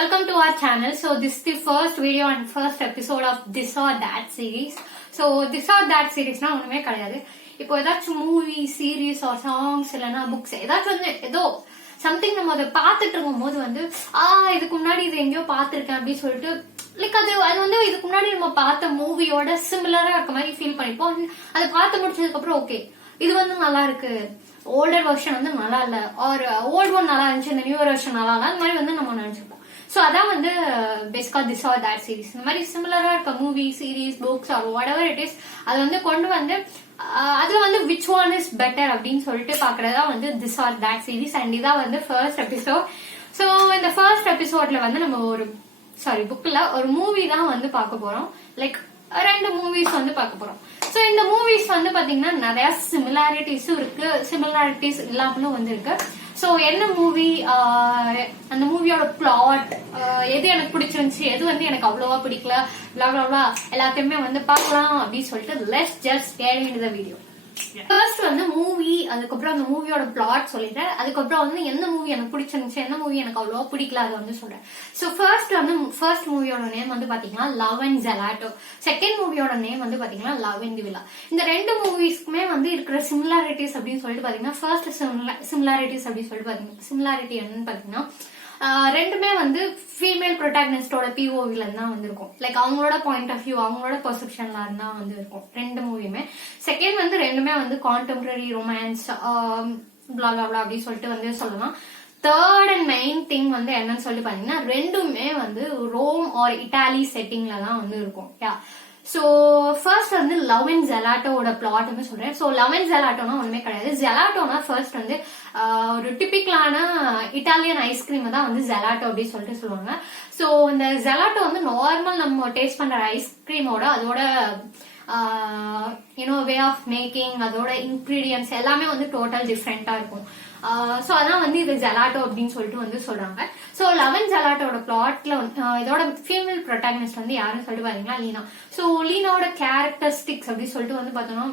welcome to our channel. So this is the first video and first episode of This or That series. So This or That series na ஒண்ணுமே கிடையாது. இப்போ ஏதாச்சும் movie series R songs இல்லைன்னா books ஏதாச்சும் வந்து ஏதோ something நம்ம அதை பார்த்துட்டு இருக்கும் போது வந்து இதுக்கு முன்னாடி இது எங்கேயோ பார்த்திருக்கேன் அப்படின்னு சொல்லிட்டு லைக் அது வந்து இதுக்கு முன்னாடி நம்ம பார்த்த மூவியோட சிமிலரா இருக்க மாதிரி ஃபீல் பண்ணிப்போம். அதை பார்த்து முடிச்சதுக்கு அப்புறம் ஓகே இது வந்து நல்லா இருக்கு, ஓல்டர் வெர்ஷன் வந்து நல்லா இல்ல, ஆர் ஓல்ட் ஒன் நல்லா இருந்துச்சு, இந்த நியூ வெர்ஷன் நல்லா இல்ல, அந்த மாதிரி வந்து நம்ம நினைச்சிருப்போம். சோ அதான் வந்து பேசிக்கா திஸ் ஆர் தட் சீரிஸ். இந்த மாதிரி சிமிலரா இருக்க movie series books or whatever it is இஸ் அதை வந்து கொண்டு வந்து அதுல வந்து விச் ஒன் இஸ் பெட்டர் அப்படின்னு சொல்லிட்டு பாக்குறதா வந்து this or that series. And இதான் வந்து ஃபர்ஸ்ட் எபிசோட். சோ இந்த ஃபர்ஸ்ட் எபிசோட்ல வந்து நம்ம ஒரு புக்ல ஒரு மூவி தான் வந்து பார்க்க போறோம். லைக் 2 மூவிஸ் வந்து பார்க்க போறோம். சோ இந்த மூவிஸ் வந்து பாத்தீங்கன்னா நிறைய சிமிலாரிட்டிஸும் இருக்கு, சிமிலாரிட்டிஸ் இல்லாமலும் வந்து இருக்கு. சோ என்ன மூவி, அந்த மூவியோட பிளாட், எது எனக்கு பிடிச்சிருந்துச்சு, எது வந்து எனக்கு அவ்வளவா பிடிக்கல, எல்லாத்தையுமே வந்து பார்க்கலாம் அப்படின்னு சொல்லிட்டு let's just get into the video. First வந்து மூவி, அதுக்கப்புறம் அந்த மூவியோட பிளாட் சொல்லிட்டேன். அதுக்கப்புறம் வந்து எந்த மூவி எனக்கு பிடிச்சிருந்துச்சு, எந்த மூவி எனக்கு அவ்வளவா பிடிக்கல அதை வந்து சொல்றேன். சோ ஃபர்ஸ்ட் மூவியோட நேம் வந்து பாத்தீங்கன்னா லவ் அண்ட் ஜெலாட்டோ. செகண்ட் மூவியோட நேம் வந்து பாத்தீங்கன்னா லவ் அண்ட் வில்லா. இந்த 2 மூவிஸ்க்குமே வந்து இருக்கிற சிமிலாரிட்டிஸ் அப்படின்னு சொல்லிட்டு பாத்தீங்கன்னா ஃபர்ஸ்ட் சிமிலாரிட்டிஸ் அப்படின்னு சொல்லிட்டு பாத்தீங்கன்னா சிமிலாரிட்டி என்னன்னு பாத்தீங்கன்னா ரெண்டுமே வந்து ஃபீமேல் ப்ரொட்டாகனிஸ்டோட பிஓவில தான் வந்து இருக்கும். லைக் அவங்களோட பாயிண்ட் ஆஃப் வியூ, அவங்களோட பெர்செப்ஷன்ல இருந்தா வந்து இருக்கும் 2 மூவியுமே. செகண்ட் வந்து ரெண்டுமே வந்து கான்டெம்பரரி ரொமான்ஸ் பிளா அப்படின்னு சொல்லிட்டு வந்து சொல்லலாம். தேர்ட் அண்ட் மெயின் திங் வந்து என்னன்னு சொல்லி பாத்தீங்கன்னா ரெண்டுமே வந்து ரோம் ஆர் இட்டாலி செட்டிங்ல தான் வந்து இருக்கும். சோ ஃபர்ஸ்ட் வந்து லவ் அண்ட் ஜெலாட்டோட பிளாட் வந்து சொல்றேன். சோ லவ் அண்ட் ஜெலாட்டோனா ஒண்ணுமே கிடையாது. ஜெலாட்டோனா ஃபர்ஸ்ட் வந்து ஒரு டிபிக்கலான இட்டாலியன் ஐஸ்கிரீம் தான் வந்து ஜெலாட்டோ அப்படின்னு சொல்லிட்டு சொல்லுவாங்க. சோ இந்த ஜெலாட்டோ வந்து நார்மல் நம்ம டேஸ்ட் பண்ற ஐஸ்கிரீமோட அதோட வே ஆஃப் மேக்கிங், அதோட இன்கிரீடியன்ஸ் எல்லாமே வந்து டோட்டல் டிஃப்ரெண்டா இருக்கும். சோ அதான் வந்து இது ஜெலாட்டோ அப்படின்னு சொல்லிட்டு வந்து சொல்றாங்க. சோ லவ் அண்ட் ஜெலாட்டோட பிளாட்ல இதோட ஃபீமேல் ப்ரொட்டாகனிஸ்ட் வந்து யாருன்னு சொல்லிட்டு பாத்தீங்கன்னா லீனா. சோ லீனாவோட கேரக்டரிஸ்டிக்ஸ் அப்படின்னு சொல்லிட்டு வந்து பார்த்தோம்னா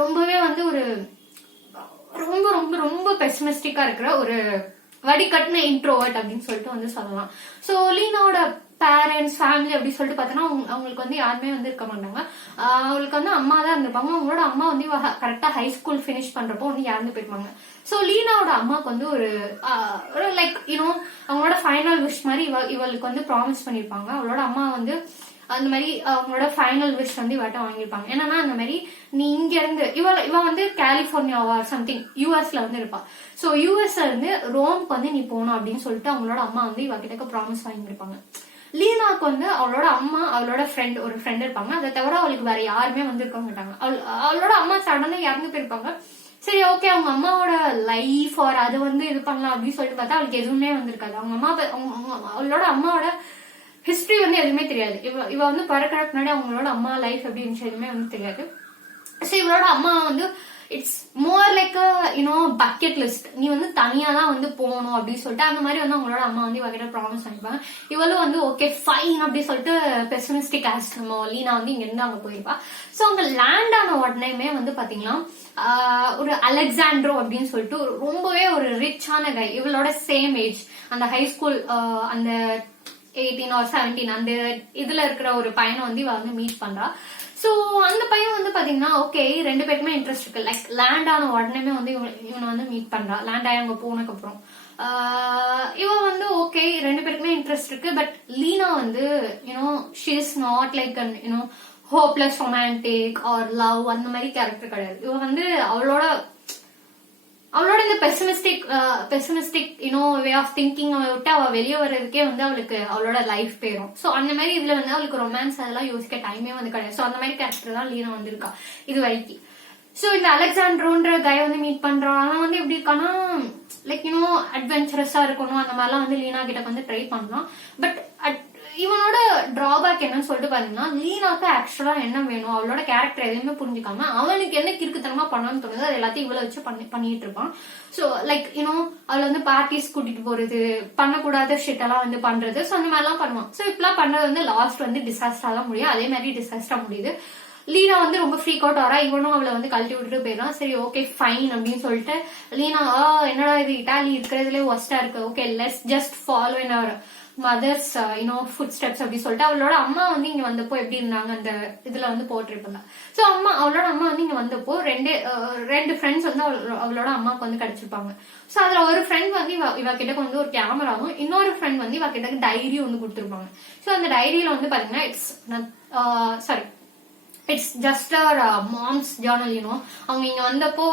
ரொம்பவே வந்து ஒரு ரொம்ப ரொம்ப ரொம்ப பெசிமிஸ்டிக்கா இருக்கிற ஒரு வடிகட்டின இன்ட்ரோவர்ட் அப்படின்னு சொல்லிட்டு வந்து சொல்லலாம். சோ லீனாவோட பேரண்ட்ஸ் ஃபேமிலி அப்படின்னு சொல்லிட்டு பார்த்தோன்னா அவங்களுக்கு வந்து யாருமே வந்து இருக்க மாட்டாங்க. அவங்களுக்கு வந்து அம்மா தான் இருந்திருப்பாங்க. அவங்களோட அம்மா வந்து கரெக்டா ஹை ஸ்கூல் பினிஷ் பண்றப்போ வந்து இறந்து போயிருப்பாங்க. சோ லீனாவோட அம்மாவுக்கு வந்து ஒரு லைக் அவங்களோட ஃபைனல் விஷ் மாதிரி இவளுக்கு வந்து ப்ராமிஸ் பண்ணிருப்பாங்க. அவளோட அம்மா வந்து அந்த மாதிரி அவங்களோட ஃபைனல் விஷ் வந்து இவட்ட வாங்கியிருப்பாங்க. என்னன்னா அந்த மாதிரி நீ இங்க இருந்து இவ வந்து கலிபோர்னியாவா சம்திங் யூஎஸ்ல வந்து இருப்பா. சோ யூஎஸ்ல இருந்து ரோம்க்கு வந்து நீ போகணும் அப்படின்னு சொல்லிட்டு அவங்களோட அம்மா வந்து இவகிட்ட ப்ராமிஸ் வாங்கியிருப்பாங்க. லீனாக்கு வந்து அவளோட அம்மா, அவளோட ஒரு ஃப்ரெண்ட் இருப்பாங்க. அதை தவிர அவளுக்கு வேற யாருமே வந்து இருக்க மாட்டாங்க. அவளோட அம்மா சடனா இறந்து போயிருப்பாங்க. சரி ஓகே அவங்க அம்மாவோட லைஃப் ஆர் அதை வந்து இது பண்ணலாம் அப்படின்னு சொல்லிட்டு பார்த்தா அவளுக்கு எதுவுமே வந்திருக்காது. அவங்க அம்மா அவளோட அம்மாவோட ஹிஸ்டரி வந்து எதுவுமே தெரியாது. இவ வந்து பிறக்கிறதுக்கு முன்னாடி அவங்களோட அம்மா லைஃப் எப்படி இருந்துச்சு எதுவுமே வந்து தெரியாது. சோ இவளோட அம்மா வந்து it's more like bucket list, நீ வந்து தனியா தான் வந்து போகணும் அப்படின்னு சொல்லிட்டு அந்த மாதிரி வந்து அவங்களோட அம்மா வந்து இவகிட்ட ப்ராமிஸ் பண்ணிப்பாங்க. இவளும் வந்து ஓகே ஃபைன் அப்படின்னு சொல்லிட்டு பெசிமிஸ்டிக் ஆஸ் நம்ம லீனா வந்து இங்க இருந்து அங்க போயிருப்பா. சோ அங்க லேண்ட் ஆன உடனேமே வந்து பாத்தீங்கன்னா ஒரு அலெக்சாண்ட்ரோ அப்படின்னு சொல்லிட்டு ரொம்பவே ஒரு ரிச்சான கை, இவளோட சேம் ஏஜ், அந்த ஹை ஸ்கூல் அந்த 18 or 17 அந்த இதுல இருக்கிற ஒரு பையனை வந்து இவ வந்து மீட் பண்றா. சோ அந்த பையன் வந்து பாத்தீங்கன்னா ஓகே 2 பேருக்குமே இன்ட்ரெஸ்ட் இருக்கு. லைக் லேண்ட் ஆன உடனே வந்து இவனை வந்து மீட் பண்றா. லேண்ட் ஆகி அங்க போனதுக்கு அப்புறம் இவன் வந்து ஓகே 2 பேருக்குமே இன்ட்ரெஸ்ட் இருக்கு. பட் லீனா வந்து she is not like hopeless romantic or love அந்த மாதிரி கேரக்டர் கிடையாது. இவ வந்து அவளோட இந்த பெசிமிஸ்டிக் வே ஆஃப் திங்கிங் விட்டு அவ வெளியே வர்றதுக்கே வந்து அவளுக்கு அவளோட லைஃப் போயிடும். சோ அந்த மாதிரி இதுல வந்து அவளுக்கு ரொமான்ஸ் அதெல்லாம் யோசிக்க டைமே வந்து கிடையாது. சோ அந்த மாதிரி கேரக்டர் தான் லீனா வந்து இருக்கா இது வரைக்கும். சோ இந்த அலெக்சாண்ட்ரோன்ற கை வந்து மீட் பண்றான். அவன் வந்து எப்படி இருக்கானா லைக் அட்வென்ச்சரஸா இருக்கணும் அந்த மாதிரிலாம் வந்து லீனா கிட்ட வந்து ட்ரை பண்ணலாம். பட் இவனோட டிராபேக் என்னன்னு சொல்லிட்டு பாத்தீங்கன்னா லீனாக்கு ஆக்சுவலா என்ன வேணும், அவளோட கேரக்டர் எதுவுமே புரிஞ்சுக்காம அவனுக்கு என்ன கிறுக்குத்தனமா பண்ணணும்னு தோணுது அது எல்லாத்தையும் இவ்வளவு வச்சு பண்ணிட்டு இருப்பான். சோ லைக் அவளை வந்து பார்ட்டிஸ் கூட்டிட்டு போறது, பண்ணக்கூடாத ஷிட் எல்லாம் வந்து பண்றது, சோ அந்த மாதிரி எல்லாம் பண்ணுவான். சோ இப்பெல்லாம் பண்றது வந்து லாஸ்ட் வந்து டிசாஸ்டரா தான் முடியும். அதே மாதிரி டிசாஸ்டரா முடியுது. லீனா வந்து ரொம்ப ஃப்ரீக் அவுட் ஆறா. இவனும் அவளை வந்து கழட்டி விட்டுட்டு போயிடும். சரி ஓகே ஃபைன் அப்படின்னு சொல்லிட்டு லீனா என்னடா இது இட்டாலி இருக்கிறதுல ஒஸ்டா இருக்கு, okay let's just follow in her mother's footsteps அப்படி சொல்லிட்டு அவளோட அம்மா வந்து இங்க வந்தப்போ எப்படி இருந்தாங்க அந்த இதுல வந்து போட்டிருப்பாங்க. சோ அவளோட அம்மா வந்து இங்க வந்தப்போ ரெண்டு ஃப்ரெண்ட்ஸ் வந்து அவளோட அம்மாவுக்கு வந்து கிடைச்சிருப்பாங்க. சோ அதுல ஒரு ஃப்ரெண்ட் வந்து இவ கிட்ட வந்து ஒரு கேமராவும், இன்னொரு ஃப்ரெண்ட் வந்து இவ கிட்ட டைரி வந்து கொடுத்துருப்பாங்க. சோ அந்த டைரியில வந்து பாத்தீங்கன்னா இட்ஸ் ஜஸ்ட் மாம்ஸ் ஜேர்னல். அவங்க இங்க வந்தப்போ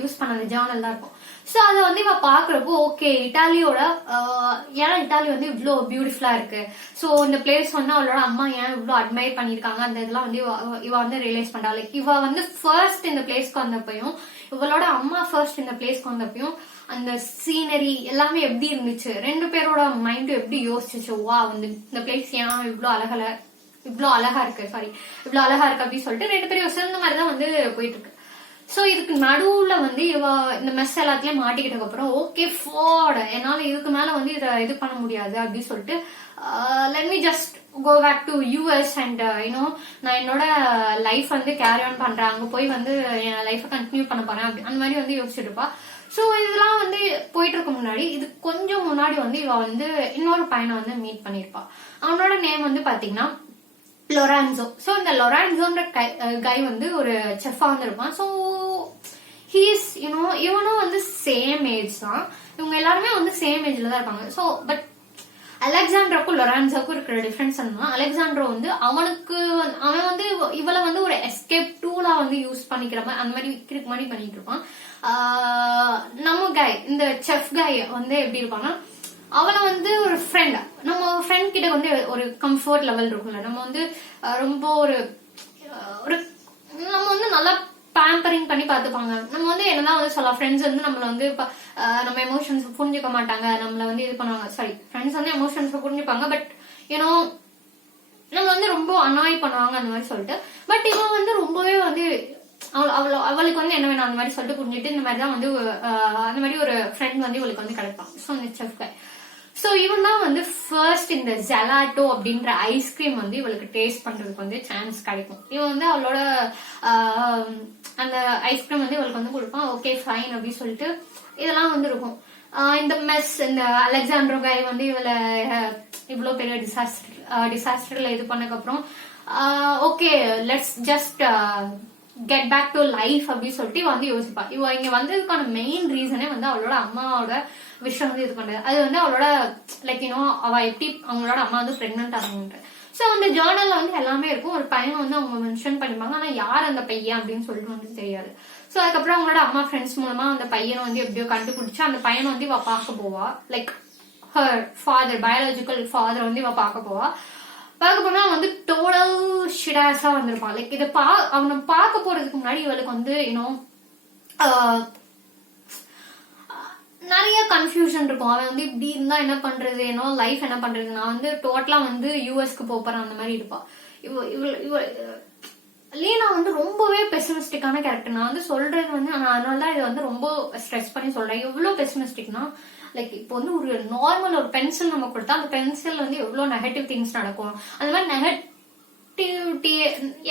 யூஸ் பண்ண ஜேர்னல் தான் இருக்கும். சோ அத வந்து இவ பாக்குறப்போ ஓகே இட்டாலியோட ஏன்னா இட்டாலி வந்து இவ்வளவு பியூட்டிஃபுல்லா இருக்கு. சோ இந்த பிளேஸ் வந்து அவளோட அம்மா ஏன் இவ்வளவு அட்மையர் பண்ணிருக்காங்க அந்த இதெல்லாம் வந்து இவ வந்து ரியலைஸ் பண்றா. லைக் இவ வந்து ஃபர்ஸ்ட் இந்த பிளேஸ்க்கு வந்தப்பையும் இவளோட அம்மா ஃபர்ஸ்ட் இந்த பிளேஸ்க்கு வந்தப்பையும் அந்த சீனரி எல்லாமே எப்படி இருந்துச்சு, ரெண்டு பேரோட மைண்டும் எப்படி யோசிச்சுச்சு, வா வந்து இந்த பிளேஸ் ஏன் இவ்வளவு அழகா இருக்கு அப்படின்னு சொல்லிட்டு ரெண்டு பேரும் யோசிச்ச மாதிரிதான் வந்து போயிட்டு இருக்கு. சோ இதுக்கு நடுவுல வந்து இவ இந்த மெஸ் எல்லாத்துலயும் மாட்டிக்கிட்டதுக்கு அப்புறம் ஓகே ஃபாட் என்னால இதுக்கு மேல வந்து இதை இது பண்ண முடியாது அப்படின்னு சொல்லிட்டு let me just go back to US and நான் என்னோட லைஃப் வந்து கேரி ஆன் பண்றேன், அங்க போய் வந்து என் லைஃபை கண்டினியூ பண்ண போறேன் அந்த மாதிரி வந்து யோசிச்சுட்டு இருப்பா. சோ இதெல்லாம் வந்து போயிட்டு இருக்க முன்னாடி இது கொஞ்சம் முன்னாடி வந்து இவ வந்து இன்னொரு பையனை வந்து மீட் பண்ணிருப்பா. அவனோட நேம் வந்து பாத்தீங்கன்னா லொரான்சோ. சோ இந்த லொரான்சோன்ற கை வந்து ஒரு செஃபா வந்து இருப்பான். சோ ஹீஸ் இவனும் வந்து சேம் ஏஜ் தான், இவங்க எல்லாருமே வந்து சேம் ஏஜ்ல தான் இருப்பாங்க. சோ பட் அலெக்சாண்ட்ரோக்கும் லொரான்சோக்கும் இருக்கிற டிஃபரன்ஸ் என்னன்னா அலெக்சாண்ட்ரோ வந்து அவன் வந்து இவளை வந்து ஒரு எஸ்கேப் டூலா வந்து யூஸ் பண்ணிக்கிற மாதிரி அந்த மாதிரி விற்கிறதுக்கு மாதிரி பண்ணிட்டு இருப்பான். நம்ம காய் இந்த செஃப் காய் வந்து எப்படி இருப்பான்னா அவனை வந்து ஒரு ஃப்ரெண்ட், நம்ம ஃப்ரெண்ட் கிட்ட வந்து ஒரு கம்ஃபர்ட் லெவல் இருக்கும்ல, நம்ம வந்து ரொம்ப ஒரு நம்ம வந்து நல்லா பேம்பரிங் பண்ணி பாத்துப்பாங்க. நம்ம வந்து என்னதான் வந்து சொல்லலாம், ஃப்ரெண்ட்ஸ் வந்து நம்மள வந்து நம்ம எமோஷன்ஸ் புரிஞ்சுக்க மாட்டாங்க, நம்மள வந்து இது பண்ணுவாங்க. சாரி, ஃப்ரெண்ட்ஸ் வந்து எமோஷன்ஸ் புரிஞ்சுப்பாங்க, பட் நம்ம வந்து ரொம்ப அனாய் பண்ணுவாங்க அந்த மாதிரி சொல்லிட்டு. பட் இவன் வந்து ரொம்பவே வந்து அவளுக்கு வந்து என்ன வேணும் அந்த மாதிரி சொல்லிட்டு புரிஞ்சுட்டு இந்த மாதிரி தான் வந்து அந்த மாதிரி ஒரு ஃப்ரெண்ட் வந்து இவளுக்கு வந்து கிடைப்பான். ஸோ இந்த செஃப் கை. சோ இவன் தான் வந்து ஃபர்ஸ்ட் இந்த ஜெலாட்டோ அப்படின்ற ஐஸ்கிரீம் வந்து இவளுக்கு டேஸ்ட் பண்றதுக்கு வந்து சான்ஸ் கிடைக்கும். இவன் வந்து அவளோட அந்த ஐஸ்கிரீம் வந்து இவளுக்கு வந்து கொடுப்பான். ஓகே ஃபைன் அப்படின்னு சொல்லிட்டு இதெல்லாம் வந்து இருக்கும். இந்த மெஸ் இந்த அலெக்சாண்ட்ரோ கை வந்து இவளை இவ்வளவு பெரிய டிசாஸ்டர்ல இது பண்ணதுக்கு அப்புறம் okay let's just get back to life அப்படின்னு சொல்லிட்டு இவ வந்து யோசிப்பா. இவ இங்க வந்ததுக்கான மெயின் ரீசனே வந்து அவளோட அம்மாவோட விஷயம் வந்து இது பண்றது. அது வந்து அவளோட லைக் அவ எப்படி அவங்களோட அம்மா வந்து பிரெக்னன்ட் ஆகுன்ற. சோ அந்த ஜேர்னல்ல வந்து எல்லாமே இருக்கும். ஒரு பையன் வந்து அவங்க மென்ஷன் பண்ணிப்பாங்க, ஆனா யார் அந்த பையன் அப்படின்னு சொல்லிட்டு வந்து தெரியாது. சோ அதுக்கப்புறம் அவங்களோட அம்மா ஃப்ரெண்ட்ஸ் மூலமா அந்த பையனை வந்து எப்படியோ கண்டுபிடிச்சு அந்த பையனை வந்து இவ பார்க்க போவா. Like her father, biological father வந்து இவ பார்க்க போவா. பார்க்க போனா வந்து டோட்டல் ஷிடாஸா வந்திருப்பான். லைக் இதை அவனை பார்க்க போறதுக்கு முன்னாடி இவளுக்கு வந்து நிறைய கன்ஃபியூஷன் இருக்கும். அவன் வந்து இப்படி இருந்தா என்ன பண்றது, லைஃப் என்ன பண்றது, நான் வந்து டோட்டலா வந்து யூஎஸ்க்கு போறேன் அந்த மாதிரி இருப்பா. லீனா வந்து ரொம்பவே பெசிமிஸ்டிக்கான கேரக்டர். நான் வந்து சொல்றது வந்து அதனாலதான் இதை வந்து ரொம்ப ஸ்ட்ரெஸ் பண்ணி சொல்றேன். எவ்வளவு பெசிமிஸ்டிக்னா லைக் இப்போ வந்து ஒரு நார்மல் ஒரு பென்சில் நம்ம கொடுத்தா அந்த பென்சில் வந்து எவ்வளவு நெகட்டிவ் திங்ஸ் நடக்கும். அந்த மாதிரி நெகட்டிவிட்டி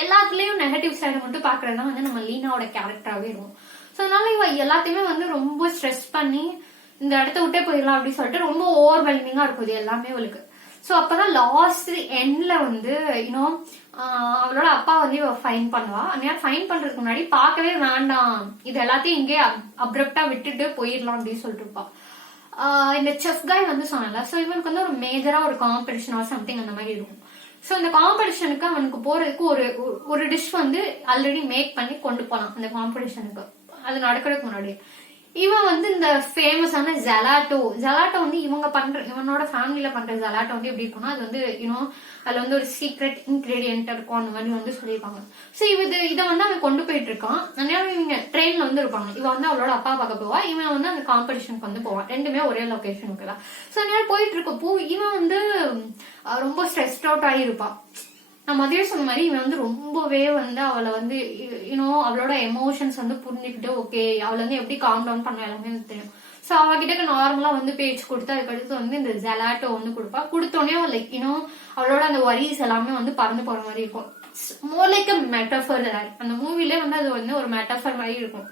எல்லாத்துலயும் நெகட்டிவ் சைடு மட்டும் பாக்குறதுதான் வந்து நம்ம லீனாவோட கேரக்டராகவே இருக்கும். சோ அதனால இவ எல்லாத்தையுமே வந்து ரொம்ப ஸ்ட்ரெஸ் பண்ணி இந்த இடத்த விட்டே போயிடலாம் அப்படின்னு சொல்லிட்டு ரொம்ப ஓவர்வெல்மிங்கா இருக்கும் இது எல்லாமே அவளுக்கு. சோ அப்பதான் லாஸ்ட் எண்ட்ல வந்து அவளோட அப்பா வந்து இவ ஃபைன் பண்ணுவா. அந்த ஃபைன் பண்றதுக்கு முன்னாடி பார்க்கவே வேண்டாம், இது எல்லாத்தையும் இங்கே அப்ரப்டா விட்டுட்டு போயிடலாம் அப்படின்னு சொல்லிட்டு இருப்பா. இந்த செஃப் காய் வந்து சொன்னல, சோ இவனுக்கு வந்து ஒரு மேஜரா ஒரு காம்படிஷன் ஆர் சம்திங் அந்த மாதிரி இருக்கும். சோ இந்த காம்படிஷனுக்கு அவனுக்கு போறதுக்கு ஒரு டிஷ் வந்து ஆல்ரெடி மேக் பண்ணி கொண்டு போலாம் அந்த காம்படிஷனுக்கு. அது நடக்கிறதுக்கு முன்னாடி இவன் வந்து இந்த ஃபேமஸான ஜெலாட்டோ வந்து இவனோட ஃபேமிலியில பண்ற ஜெலாட்டோ வந்து எப்படி இருக்கும்னா அது வந்து அதுல வந்து ஒரு சீக்ரெட் இன்கிரீடியன்ட் இருக்கும் அந்த மாதிரி வந்து சொல்லியிருப்பாங்க. சோ இதை வந்து அவன் கொண்டு போயிட்டு இருக்கான். அதனால இவங்க ட்ரெயின்ல வந்து இருப்பாங்க. இவ வந்து அவளோட அப்பா பார்க்க போவா, இவன் வந்து அந்த காம்படிஷனுக்கு வந்து போவான். ரெண்டுமே ஒரே லொகேஷனுக்கு தான். சோ அதனால போயிட்டு இருக்கப்போ இவன் வந்து ரொம்ப ஸ்ட்ரெஸ்ட் அவுட் ஆகிருப்பான். நான் மதியம் சொன்ன மாதிரி இவன் வந்து ரொம்பவே வந்து அவளை வந்து அவளோட எமோஷன்ஸ் வந்து புரிஞ்சுக்கிட்டு ஓகே அவளை வந்து எப்படி காம் டவுன் பண்ண எல்லாமே தெரியும். சோ அவகிட்ட நார்மலா வந்து பேச்சு கொடுத்து அதுக்கடுத்து வந்து இந்த ஜெலாட்டோ வந்து கொடுப்பா. கொடுத்தோடனே லைக் அவளோட அந்த வரிஸ் எல்லாமே வந்து பறந்து போற மாதிரி இருக்கும். மோர் லைக் அ மெட்டஃபர். அந்த மூவிலே வந்து அது வந்து ஒரு மெட்டஃபர் மாதிரி இருக்கும்.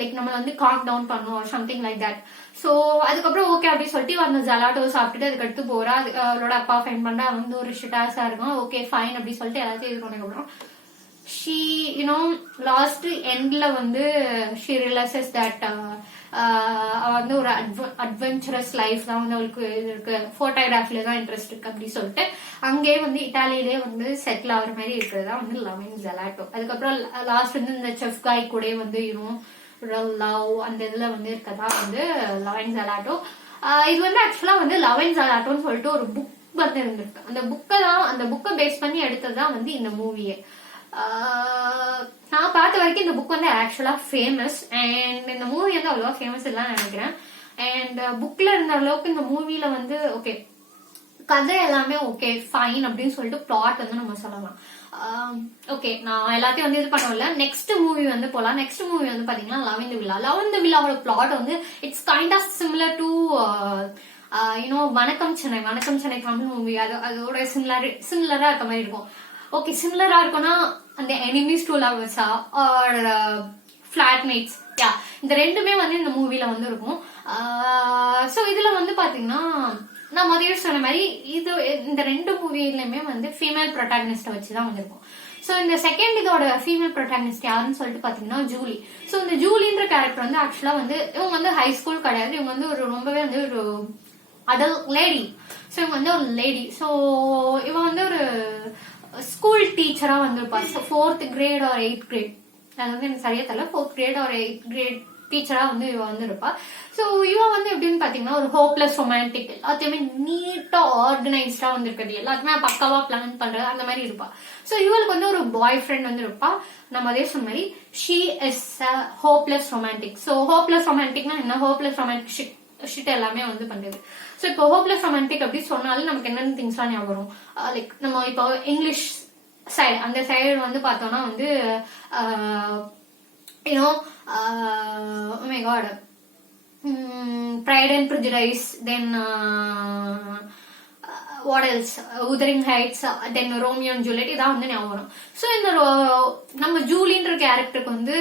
லைக் நம்மள வந்து காம் டவுன் பண்ணும் சம்திங் லைக் தட். சோ அதுக்கப்புறம் ஓகே அப்படின்னு சொல்லிட்டு அந்த ஜெலாட்டோ சாப்பிட்டுட்டு அதுக்கடுத்து போறா. அவளோட அப்பா ஃபைன் பண்றா, வந்து ஒரு ஷிட்டாஸா இருக்கும். ஓகே ஃபைன் அப்படின்னு சொல்லிட்டு எல்லாத்தையும் இது பண்ணதுக்கப்புறம் she லாஸ்ட் எண்ட்ல வந்து she realizes that அவ வந்து ஒரு அட்வென்ச்சரஸ் லைஃப் தான் வந்து அவளுக்கு இருக்கு, போட்டோகிராஃபில தான் இன்ட்ரெஸ்ட் இருக்கு அப்படின்னு சொல்லிட்டு அங்கேயே வந்து இட்டாலியிலே வந்து செட்டில் ஆகுற மாதிரி இருக்கிறது தான் வந்து லவ் இன் ஜெலாட்டோ. அதுக்கப்புறம் லாஸ்ட் வந்து இந்த செஃப் காய் கூட வந்து லவ் அந்த இதுல வந்து இருக்கதா வந்து லவ் இன் ஜெலாட்டோ. இது வந்து ஆக்சுவலா வந்து லவ் இன் ஜெலாட்டோன்னு சொல்லிட்டு ஒரு புக் வந்து இருந்திருக்கு. அந்த புக்கை பேஸ் பண்ணி எடுத்ததுதான் வந்து இந்த மூவியே. நான் பார்த்த வரைக்கும் இந்த புக் வந்து ஆக்சுவலா ஃபேமஸ் அண்ட் இந்த மூவி வந்து அவ்வளவா ஃபேமஸ் இல்லைன்னு நினைக்கிறேன். அண்ட் புக்ல இருந்த அளவுக்கு இந்த மூவில வந்து ஓகே கதை எல்லாமே ஓகே ஃபைன் அப்படின்னு சொல்லிட்டு பிளாட் வந்து நம்ம சொல்லலாம். ஓகே நான் எல்லாத்தையும் வந்து இது பண்ணல. நெக்ஸ்ட் மூவி வந்து போலாம். நெக்ஸ்ட் மூவி வந்து பாத்தீங்கன்னா love in the villa. Love in the வில்லாவோட பிளாட் வந்து it's kind of similar to Vanakkam Chennai Tamil movie. அதோட சிமிலரா இருக்க மாதிரி இருக்கும். ஓகே சிமிலரா இருக்கும்னா அந்த எனிமீஸ் டு லவர்ஸா ஆர் ஃபிளாட்மேட்ஸ், யா இந்த ரெண்டுமே வந்து இந்த மூவில வந்து இருக்கும். சோ இதுல வந்து பாத்தீங்கன்னா நான் முதல்ல சொன்ன மாதிரி இந்த ரெண்டு மூவிலுமே வந்து ஃபீமேல் ப்ரொட்டாகனிஸ்ட வச்சுதான் வந்திருக்கும். சோ இந்த செகண்ட் இதோட ஃபீமேல் ப்ரொட்டாகனிஸ்ட் யாருன்னு சொல்லிட்டு பாத்தீங்கன்னா ஜூலி. சோ இந்த ஜூலின்ற கேரக்டர் வந்து ஆக்சுவலா வந்து இவங்க வந்து ஹை ஸ்கூல் கிடையாது, இவங்க வந்து ஒரு ரொம்பவே வந்து ஒரு அடல்ட் லேடி. சோ இவங்க வந்து ஒரு லேடி. சோ இவங்க வந்து ஒரு ஸ்கூல் டீச்சரா வந்திருப்பா. 4th grade or 8th grade, அது வந்து எனக்கு சரியா தெரியல, 4th grade or 8th grade டீச்சரா வந்து இவ வந்து இருப்பா. சோ இவ வந்து எப்படின்னு பாத்தீங்கன்னா ஒரு ஹோப்லெஸ் ரொமான்டிக், எல்லாத்தையுமே நீட்டா ஆர்கனைஸ்டா வந்து இருக்கிறது, எல்லாத்தையுமே பக்காவா பிளான் பண்றது அந்த மாதிரி இருப்பா. சோ இவளுக்கு வந்து ஒரு பாய் ஃப்ரெண்ட் வந்து இருப்பா. நம்ம அதே சொன்ன மாதிரி she is hopeless romantic. So hopeless ரொமான்டிக்னா என்ன? ஹோப்லெஸ் ரொமான்டிக் ஷிட் எல்லாமே வந்து பண்றது. சோ இப்போ ஹோப்லெஸ் ரொமான்டிக் அப்படி சொன்னாலும் நமக்கு என்னென்ன திங்ஸ் எல்லாம் ஞாபகம் வரும்? லைக் நம்ம இப்போ இங்கிலீஷ் சைடு அந்த சைடு வந்து பார்த்தோம்னா வந்து my god Pride and Prejudice, then what else, Wuthering Heights, then Romeo and Juliet, இதான் வந்து ஞாபகம் வரும். சோ இந்த நம்ம ஜூலின்ற கேரக்டருக்கு வந்து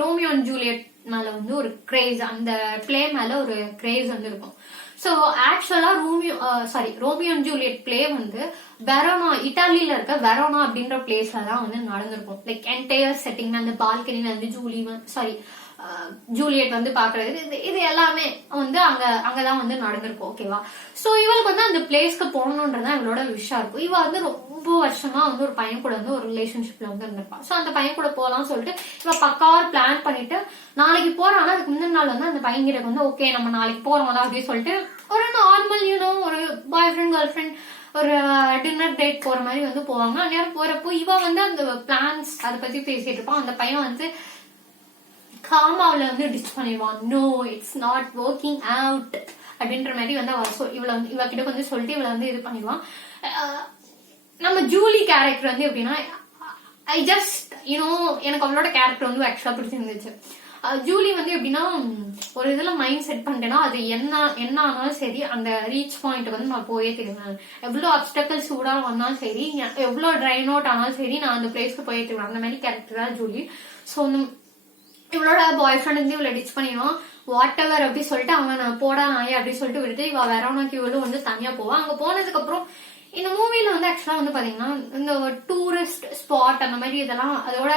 ரோமியோ அண்ட் ஜூலியட் மேல வந்து ஒரு கிரேஸ், அந்த பிளே மேல ஒரு கிரேஸ் வந்து இருக்கும். சோ ஆக்சுவலா ரோமியோ அண்ட் ஜூலியட் பிளே வந்து வெரோனா, இட்டாலியில இருக்க வெரோனா அப்படின்ற பிளேஸ்ல தான் வந்து நடந்திருக்கும். லைக் என்டையர் செட்டிங் அந்த பால்கனில வந்து ஜூலியட் வந்து பாக்குறது, இது எல்லாமே வந்து அங்கதான் வந்து நடந்திருக்கும். ஓகேவா? சோ இவளுக்கு வந்து அந்த பிளேஸ்க்கு போகணும்ன்றதான் இவளோட விஷயம் இருக்கும். இவ வந்து ரொம்ப வருஷமா வந்து ஒரு பையன் கூட வந்து ஒரு ரிலேஷன்ஷிப்ல வந்து இருந்திருப்பா. சோ அந்த பையன் கூட போலாம்னு சொல்லிட்டு இவ பக்காவா பிளான் பண்ணிட்டு நாளைக்கு போறானா, அதுக்கு முந்தின நாள் வந்து அந்த பையன் கிட்ட வந்து ஓகே நம்ம நாளைக்கு போறோம்ல அப்படின்னு சொல்லிட்டு ஒரு நார்மல் ஒரு பாய் ஃப்ரெண்ட் கேர்ள் ஃப்ரெண்ட் ஒரு டின்னர் டேட் போற மாதிரி வந்து போவாங்க. அந்நேரம் போறப்போ இவ வந்து அந்த பிளான்ஸ் அதை பத்தி பேசிட்டு இருப்பான். அந்த பையன் வந்து காமாவில வந்து டிச் பண்ணிடுவான். No it's not working out அப்படின்ற மாதிரி வந்து இவ கிட்ட வந்து சொல்லிட்டு இவளை வந்து இது பண்ணிடுவான். நம்ம ஜூலி கேரக்டர் வந்து எப்படின்னா ஐ ஜஸ்ட் எனக்கு அவளோட கேரக்டர் வந்து ஆக்சுவலா பிடிச்சிருந்துச்சு. ஜூலி வந்து எப்படின்னா ஒரு இதுல மைண்ட் செட் பண்ணிட்டேன்னா அது என்ன ஆனாலும் சரி அந்த ரீச் பாயிண்ட் வந்து நான் போயே தெரிவேன். எவ்வளவு அப்டக்கல் சூடா வந்தாலும் சரி, எவ்வளவு ட்ரைன் அவுட் ஆனாலும் சரி, நான் அந்த பிளேஸ்க்கு போயே தெரிவேன். அந்த மாதிரி கேரக்டர் தான் ஜூலி. சோ இவளோட பாய் ஃப்ரெண்ட் வந்து இவளை டிச் பண்ணிடுவான். வாட் எவர் அப்படி சொல்லிட்டு அவன் போடா நாயே அப்படி சொல்லிட்டு விடுத்து இவ வெரோனாக்கு இவளும் வந்து தனியா போவான். அங்க போனதுக்கு அப்புறம் இந்த மூவில வந்து ஆக்சுவலா வந்து பாத்தீங்கன்னா இந்த டூரிஸ்ட் ஸ்பாட் அந்த மாதிரி இதெல்லாம் அதோட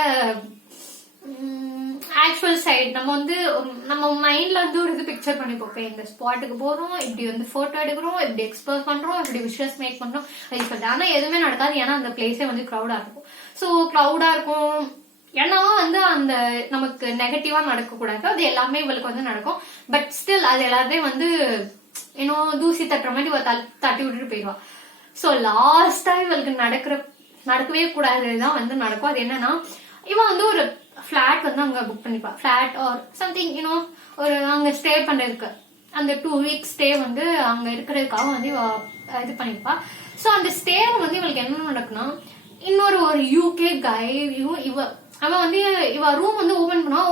ஆக்சுவல் சைட் நம்ம வந்து நம்ம மைண்ட்ல வந்து ஒரு இது பிக்சர் பண்ணி பார்ப்போம். இந்த ஸ்பாட்டுக்கு போறோம், இப்படி வந்து போட்டோ எடுக்கிறோம், இப்படி எக்ஸ்போஸ் பண்றோம், இப்படி விஷஸ் மேக் பண்றோம் அப்படின்னு சொல்லிட்டு. ஆனா எதுவுமே நடக்காது, ஏன்னா அந்த பிளேஸே வந்து கிரௌடா இருக்கும். சோ கிரௌடா இருக்கும், ஏன்னா வந்து அந்த நமக்கு நெகட்டிவா நடக்க கூடாது, அது எல்லாமே இவளுக்கு வந்து நடக்கும். பட் ஸ்டில் அது எல்லாத்தையும் வந்து தூசி தட்டுற மாதிரி தட்டி விட்டுட்டு போயிடுவா. சோ லாஸ்டா இவளுக்கு நடக்கவே கூடாதுதான் வந்து நடக்கும். அது என்னன்னா இவன் வந்து ஒரு பிளாட் வந்து அங்க புக் பண்ணிப்பா. பிளாட் ஆர் சம்திங் ஒரு அங்க ஸ்டே பண்றதுக்கு அந்த 2 weeks ஸ்டே வந்து அங்க இருக்கிறதுக்காக வந்து இவ இது பண்ணிப்பா. சோ அந்த ஸ்டே வந்து இவளுக்கு என்ன நடக்குன்னா இன்னொரு யூகே கையும் அவன் வந்து இவ ரூம் வந்து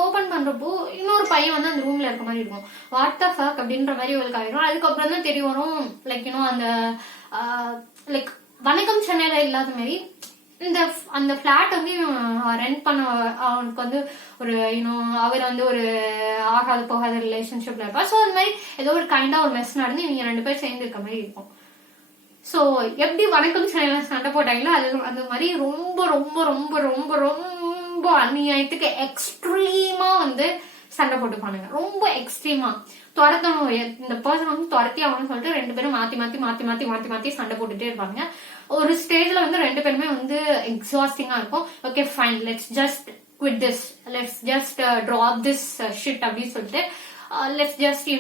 ஓபன் பண்றப்போ இன்னொரு பையன் வந்து அந்த ரூம்ல இருக்க மாதிரி இருக்கும். வாட் த ஃபக் அப்படின்ற மாதிரி இவளுக்கு ஆயிடும். அதுக்கப்புறம் தான் தெரிய வரும் லைக் அந்த லைக் வணக்கம் சென்னையில இல்லாத மாதிரி இந்த அந்த பிளாட் வந்து ரெண்ட் பண்ண அவனுக்கு வந்து ஒரு அவர் வந்து ஒரு ஆகாத போகாத ரிலேஷன்ஷிப்ல இருப்பா. சோ அந்த மாதிரி ஏதோ ஒரு கைண்டா ஒரு மெஸ் நடந்து இவங்க 2 பேரும் சேர்ந்து இருக்க மாதிரி இருக்கும். சோ எப்படி வணக்கம் சண்டை போட்டாங்களோ அது அந்த மாதிரி ரொம்ப ரொம்ப ரொம்ப ரொம்ப ரொம்ப அநியாயத்துக்கு எக்ஸ்ட்ரீமா வந்து சண்டை போட்டுப்பானுங்க. ரொம்ப எக்ஸ்ட்ரீமா துரத்தணும், இந்த பர்சன் வந்து துரத்தி ஆகணும்னு சொல்லிட்டு 2 பேரும் மாத்தி மாத்தி மாத்தி மாத்தி மாத்தி மாத்தி சண்டை போட்டுட்டே இருப்பாங்க. ஒரு ஸ்டேஜ்ல வந்து 2 பேருமே வந்து எக்ஸாஸ்டிங்கா இருக்கும். Okay fine, let's just quit this, let's just drop this shit அப்படின்னு சொல்லிட்டு லெட்ஸ் ஜஸ்ட்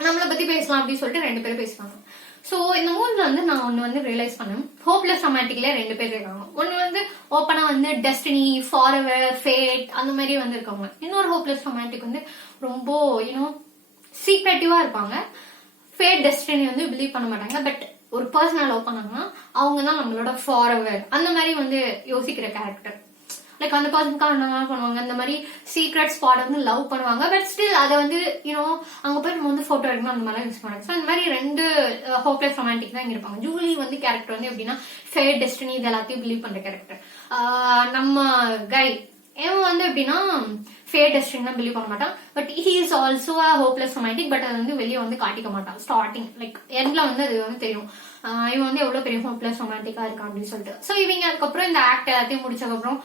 நம்மளை பத்தி பேசலாம் அப்படின்னு சொல்லிட்டு 2 பேரும் பேசுவாங்க. சோ இந்த மூவில வந்து நான் ஒண்ணு வந்து ரியலைஸ் பண்ணேன், ஹோப்லெஸ் ரொமான்டிக்ல 2 பேர் இருக்காங்க. ஒண்ணு வந்து ஓப்பனா வந்து டெஸ்டினி, ஃபாரெவர், ஃபேட் அந்த மாதிரி வந்து இருக்காங்க. இன்னொரு ஹோப்லெஸ் ரொமான்டிக் வந்து ரொம்ப சீக்ரெட்டிவா இருப்பாங்க. ஃபேட், டெஸ்டினி வந்து பிலீவ் பண்ண மாட்டாங்க. பட் ஒரு பர்சனை லவ் பண்ணாங்கன்னா அவங்க தான் நம்மளோட ஃபாரெவர் அந்த மாதிரி வந்து யோசிக்கிற கேரக்டர். லைக் அந்த பர்சனுக்காக என்ன பண்ணுவாங்க, இந்த மாதிரி சீக்ரெட் ஸ்பாட் வந்து லவ் பண்ணுவாங்க. பட் ஸ்டில் அதை வந்து அங்க போய் நம்ம வந்து போட்டோ எடுக்கணும் அந்த மாதிரி யூஸ் பண்ணுவாங்க. ஸோ இந்த மாதிரி 2 ஹோப்லெஸ் ரொமான்டிக் தான் இங்க இருப்பாங்க. ஜூலி வந்து கேரக்டர் வந்து எப்படின்னா ஃபேட், டெஸ்டினி இது எல்லாத்தையும் பிலீவ் பண்ற கேரக்டர். நம்ம கை இவன் வந்து எப்படின்னா ஃபேட், டெஸ்டினி தான் பிலீவ் பண்ண மாட்டான். But he is also hopeless romantic. But அதை வந்து வெளியே வந்து காட்டிக்க மாட்டான். ஸ்டார்டிங் லைக் எண்ட்ல வந்து அது வந்து தெரியும் இவன் வந்து எவ்வளவு பெரிய ஹோப்லெஸ் ரொமான்டிக்கா இருக்கான் அப்படின்னு சொல்லிட்டு. சோ இவங்க அதுக்கப்புறம் இந்த ஆக்ட் எல்லாத்தையும் முடிச்சதுக்கப்புறம்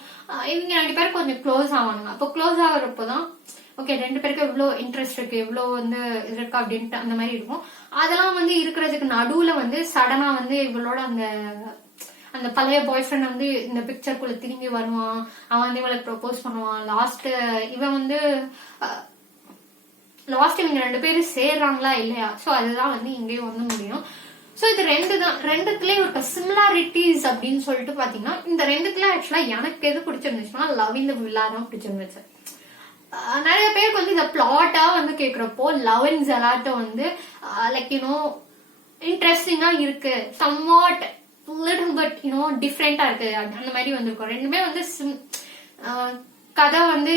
இவங்க 2 பேரும் கொஞ்சம் க்ளோஸ் ஆவானுங்க. அப்போ க்ளோஸ் ஆகுறப்போதான் ஓகே 2 பேருக்கு எவ்வளவு இன்ட்ரெஸ்ட் இருக்கு, எவ்வளவு வந்து இது இருக்கா அப்படின்ட்டு அந்த மாதிரி இருக்கும். அதெல்லாம் வந்து இருக்கிறதுக்கு நடுவுல வந்து சடனா வந்து இவளோட அந்த பழைய பாய் ஃப்ரெண்ட் வந்து இந்த பிக்சருக்குள்ள திரும்பி வருவான். அவன் வந்து இவளுக்கு ப்ரொபோஸ் பண்ணுவான். லாஸ்ட் இவங்க 2 பேரும் சேர்றாங்களா இல்லையா, சோ அதுதான் வந்து இங்கேயும் வந்து முடியும். சோ இது 2 தான். 2த்துலயே ஒரு சிமிலாரிட்டிஸ் அப்படின்னு சொல்லிட்டு பாத்தீங்கன்னா இந்த 2த்துல ஆக்சுவலா எனக்கு எது பிடிச்சிருந்துச்சுன்னா லவ் இன் தி வில்லா தான் பிடிச்சிருந்துச்சு. நிறைய பேருக்கு வந்து இந்த பிளாட்டா வந்து கேக்குறப்போ லவ் இன் ஜெலாட்டோ வந்து லைக் இன்ட்ரெஸ்டிங்கா இருக்கு, சம்வாட் லிட்டில் பட் டிஃப்ரெண்டா இருக்கு அந்த மாதிரி வந்திருக்கும். 2மே வந்து கதை வந்து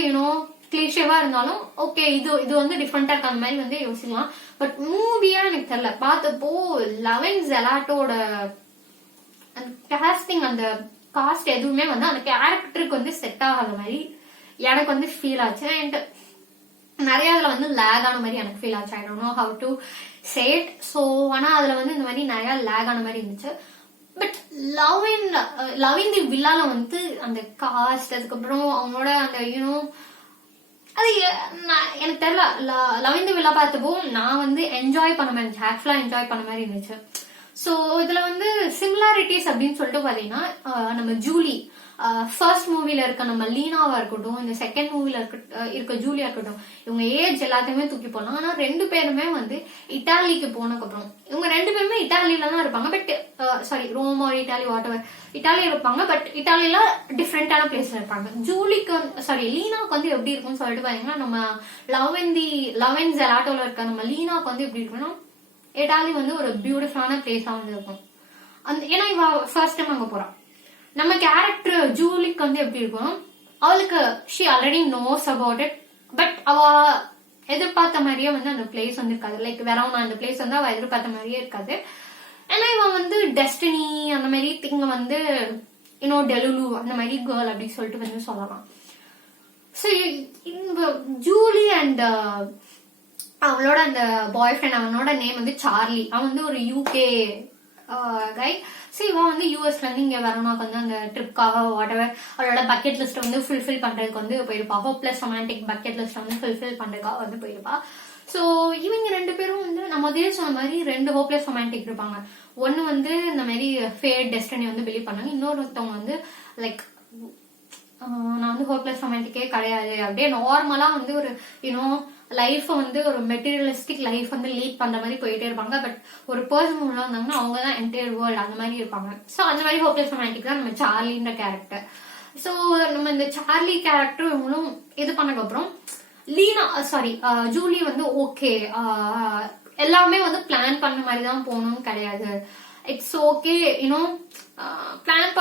கிளீஷேவா இருந்தாலும் ஓகே இது வந்து டிஃப்ரெண்டா இருக்க அந்த மாதிரி வந்து யோசிக்கலாம். பட் மூவியா எனக்கு தெரியல, பார்த்தப்போ லவ் இன் ஜெலாட்டோட அந்த காஸ்டிங், அந்த காஸ்ட் எதுவுமே வந்து அந்த கேரக்டருக்கு வந்து செட் ஆகாத மாதிரி எனக்கு வந்து ஃபீல் ஆச்சு. அண்ட் நிறைய அதுல வந்து லேக் ஆன மாதிரி எனக்கு ஃபீல் ஆச்சு. I don't know how to say it. So ஆனா அதுல வந்து இந்த மாதிரி நிறைய லேக் ஆன மாதிரி இருந்துச்சு. பட் லவ் இன் தி வில்லால வந்து அந்த காஸ்ட், அதுக்கப்புறம் அவங்களோட அந்த அது எனக்கு தெரியல. லவ் இன் தி வில்லா பார்த்தப்போ நான் வந்து என்ஜாய் பண்ண மாதிரி இருந்துச்சு, ஆக்சுவலா என்ஜாய் பண்ண மாதிரி இருந்துச்சு. சோ இதுல வந்து சிமிலாரிட்டிஸ் அப்படின்னு சொல்லிட்டு பாத்தீங்கன்னா நம்ம ஜூலி ஃபர்ஸ்ட் மூவில இருக்க நம்ம லீனாவா இருக்கட்டும், இந்த செகண்ட் மூவில இருக்க ஜூலியா இருக்கட்டும், இவங்க ஏஜ் எல்லாத்தையுமே தூக்கி போடலாம். ஆனா 2 பேருமே வந்து இட்டாலிக்கு போனதுக்கப்புறம் இவங்க 2 பேருமே இட்டாலியில தான் இருப்பாங்க. But sorry Rome or Italy whatever இட்டாலியில இருப்பாங்க. பட் இட்டாலியில டிஃப்ரெண்டான பிளேஸ்ல இருப்பாங்க. ஜூலிக்கு சாரி லீனாக்கு வந்து எப்படி இருக்கும்னு சொல்லிட்டு பாத்தீங்கன்னா நம்ம லவ் இன் ஜெலாட்டோல இருக்க நம்ம லீனாக்கு வந்து எப்படி இருக்குன்னா இட்டாலி வந்து ஒரு பியூட்டிஃபுல்லான பிளேஸா வந்து இருக்கும். ஏன்னா இவ ஃபர்ஸ்ட் டைம் அங்க போறான். நம்ம கேரக்டர் ஜூலிக்கு வந்து எப்படி இருக்கும், அவளுக்கு she already nose about it. But அவ எதிர்பார்த்த மாதிரியே வந்து அந்த பிளேஸ் வந்து இருக்காது. லைக் வெரோனா அந்த பிளேஸ் வந்து அவ எதிர்பார்த்த மாதிரியே இருக்காது. ஏன்னா இவன் வந்து டெஸ்டினி அந்த மாதிரி திங்க வந்து டெலுலு அந்த மாதிரி கேர்ள் அப்படின்னு சொல்லிட்டு வந்து சொல்லலாம். சோ இந்த ஜூலி அண்ட் அவளோட அந்த பாய் ஃப்ரெண்ட், அவனோட நேம் வந்து சார்லி. அவன் வந்து ஒரு யூகே கை. சோ இவன் வந்து யூஎஸ்ல இருந்து இங்க வரணும் வந்து அந்த ட்ரிப்காக வாட்டவர் அவளோட பக்கெட் லிஸ்ட் வந்து ஃபுல்ஃபில் பண்றதுக்கு வந்து போயிருப்பா. ஹோப்லெஸ் ரொமான்டிக் பக்கெட் லிஸ்ட் வந்து ஃபுல்ஃபில் பண்றதுக்காக வந்து போயிருப்பா. சோ இவங்க 2 பேரும் வந்து நம்ம முதலே சொன்ன மாதிரி 2 ஹோப்லெஸ் ரொமான்டிக் இருப்பாங்க. ஒன்னு வந்து இந்த மாதிரி ஃபேட், டெஸ்டினி வந்து பிலீவ் பண்ணாங்க. இன்னொருத்தவங்க வந்து லைக் நான் வந்து ஹோப்லெஸ் ரொமான்டிக்கே கிடையாது, அப்படியே நார்மலா வந்து ஒரு லைஃப் வந்து ஒரு மெட்டீரியலிஸ்டிக் லைஃப் வந்து லீட் பண்ற மாதிரி போயிட்டே இருப்பாங்க. பட் ஒரு பர்சன் உள்ள வந்தாங்கன்னா அவங்க தான் என்டையர் வேர்ல்ட் அந்த மாதிரி இருப்பாங்க. சோ அந்த மாதிரி ஹோப்லெஸ் ரொமான்டிக் தான் நம்ம சார்லின்ற கேரக்டர். சோ நம்ம இந்த சார்லி கேரக்டர் இவங்களும் இது பண்ணக்கப்புறம் லீனா சாரி ஜூலி வந்து ஓகே எல்லாமே வந்து பிளான் பண்ண மாதிரி தான் போகணும்னு கிடையாது. இட்ஸ் ஓகே பிளான்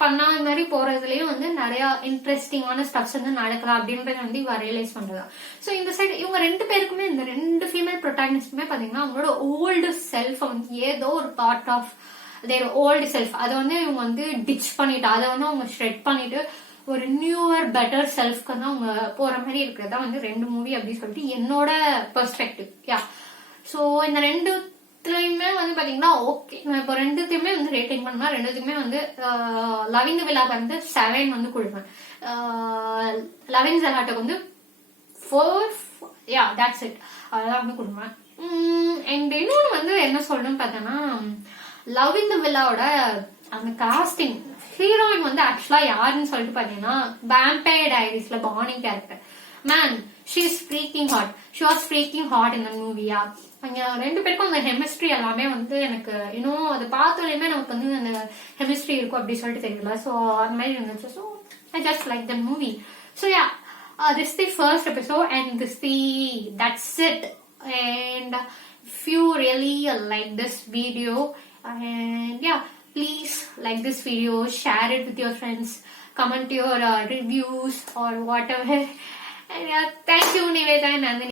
பண்ணாத மாதிரி போறதுலயும் வந்து நிறைய இன்ட்ரெஸ்டிங்கான ஸ்டப்ஸ் வந்து நடக்கலாம் அப்படின்றத வந்து இவ ரியலைஸ் பண்றதா. சோ இந்த சைடு இவங்க 2 பேருக்குமே இந்த 2 ஃபீமேல் ப்ரொட்டாகனிஸ்டுமே பாத்தீங்கன்னா அவங்களோட ஓல்டு செல்ஃப் வந்து ஏதோ ஒரு part of their old self அதை வந்து இவங்க வந்து டிச் பண்ணிட்டு அதை வந்து அவங்க ஷ்ரெட் பண்ணிட்டு ஒரு நியூவர் பெட்டர் செல்ஃப்க்கு தான் அவங்க போற மாதிரி இருக்கிறதா வந்து 2 மூவி அப்படின்னு சொல்லிட்டு என்னோட பெர்ஸ்பெக்டிவ். யா, ஸோ இந்த 2த்துலயுமே வந்து பாத்தீங்கன்னா ஓகே, நான் இப்போ 2த்தையுமே வந்து ரேட்டிங் பண்ணா 2த்துக்குமே வந்து லவ் இன் தி வில்லாக்கு வந்து 7 வந்து கொடுப்பேன். லவ் இன் ஜெலாட்டோக்கு வந்து 4. யா, தட்ஸ் இட், அதான் வந்து கொடுப்பேன். அண்ட் இன்னொன்று வந்து என்ன சொல்லணும்னு பார்த்தோன்னா, லவ் இன் தி வில்லாவோட அந்த காஸ்டிங், ஹீரோயின் வந்து ஆக்சுவலா யாருன்னு சொல்லிட்டு பாத்தீங்கன்னா வேம்பயர் டைரிஸ்ல Bonnie character. Man, she is freaking hot, she was freaking hot இந்த மூவியா. அங்க 2 பேருக்கும் அந்த கெமிஸ்ட்ரி எல்லாமே வந்து எனக்கு இன்னும் அதை பார்த்தோடையுமே நமக்கு வந்து அந்த கெமிஸ்ட்ரி இருக்கும் அப்படின்னு சொல்லிட்டு தெரியல. ஸோ அந்த மாதிரி இருந்துச்சு. So I just like the movie. So yeah, this is the first episode and that's it. And if you really like this video, and yeah, please like this video, share it with your friends, comment your reviews or whatever. And yeah, thank you Nivedha and Nandini.